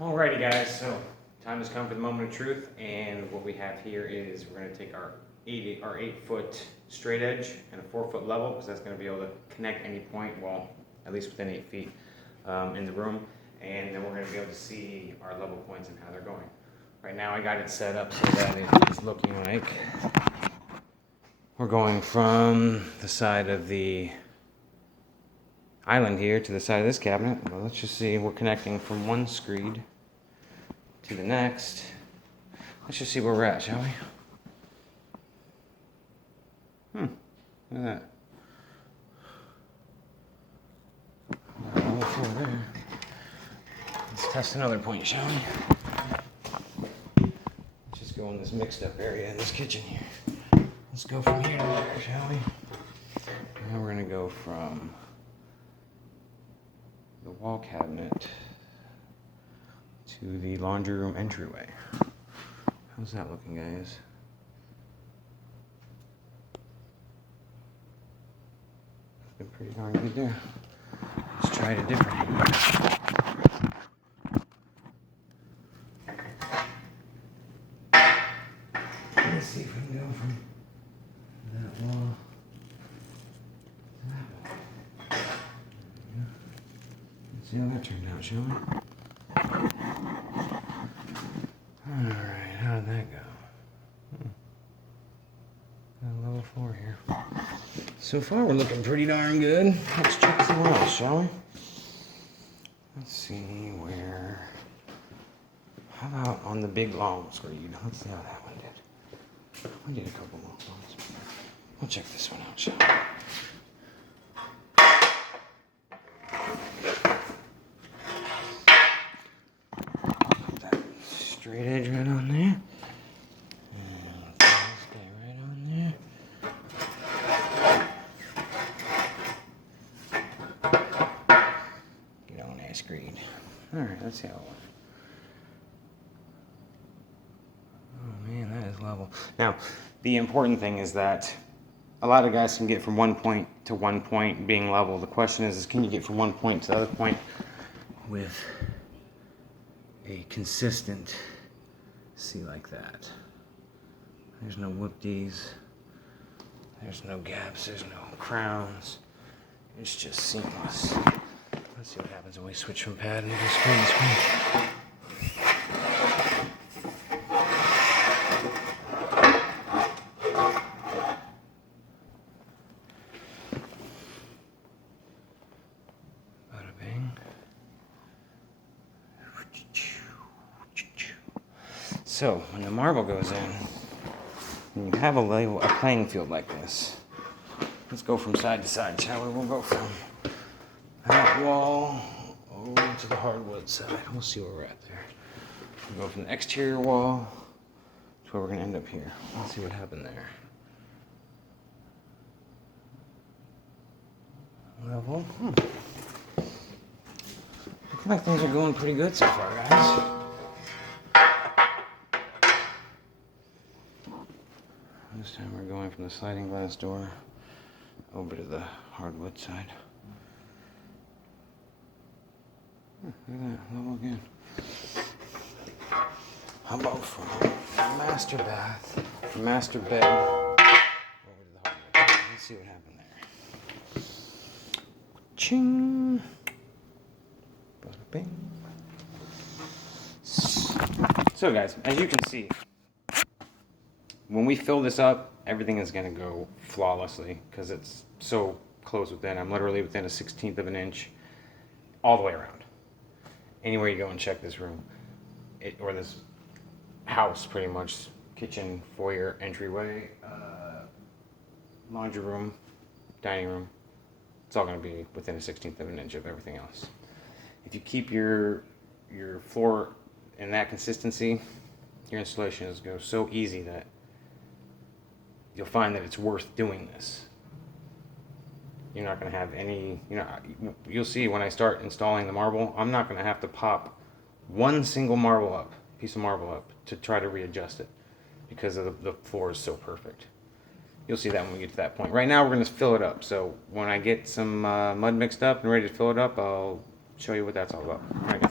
Alrighty guys, so time has come for the moment of truth, and what we have here is we're going to take our 8-foot straight edge and a 4-foot level, because that's going to be able to connect any point, well, at least within 8 feet in the room, and then we're going to be able to see our level points and how they're going. Right now I got it set up so that it is looking like we're going from the side of the island here to the side of this cabinet. Well, let's just see, we're connecting from one screed to the next. Let's just see where we're at, shall we? Look at that. Level 4 there. Let's test another point, shall we? Let's just go in this mixed up area in this kitchen here. Let's go from here to there, shall we? Now we're gonna go from the wall cabinet to the laundry room entryway. How's that looking, guys? Looking pretty darn good there. Let's try it a different angle. Let's see if we can go from that wall to that wall. Let's see how that turned out, shall we? Alright, how did that go? Level 4 here. So far we're looking pretty darn good. Let's check somewhere else, shall we? Let's see where... How about on the big long screed? Let's see how that one did. We did a couple more ones. We'll check this one out, shall we? Put that straight edge right on there. And stay right on there. Get on that screed. Alright, let's see how it went. Oh man, that is level. Now, the important thing is that a lot of guys can get from one point to one point being level. The question is can you get from one point to the other point with a consistent C like that? There's no whoop-dees. There's no gaps. There's no crowns. It's just seamless. Let's see what happens when we switch from pad into screen to screen. So, when the marble goes in, you have a playing field like this. Let's go from side to side, shall we? We'll go from that wall over to the hardwood side. We'll see where we're at there. We'll go from the exterior wall to where we're going to end up here. Let's see what happened there. Level. Looks like things are going pretty good so far, guys. This time we're going from the sliding glass door over to the hardwood side. Look at that, level again. How about from the master bath, from master bed, over to the hardwood? Let's see what happened there. Ching! Bada bing. So guys, as you can see, when we fill this up, everything is going to go flawlessly because it's so close within. I'm literally within a 1/16 of an inch all the way around. Anywhere you go and check this room, or this house pretty much, kitchen, foyer, entryway, laundry room, dining room, it's all going to be within a 1/16 of an inch of everything else. If you keep your floor in that consistency, your installation is going to go so easy that you'll find that it's worth doing this. You're not going to have any, you'll see when I start installing the marble, I'm not going to have to pop one single piece of marble up to try to readjust it because of the floor is so perfect. You'll see that when we get to that point. Right now we're going to fill it up, so when I get some mud mixed up and ready to fill it up, I'll show you what that's all about. All right, guys.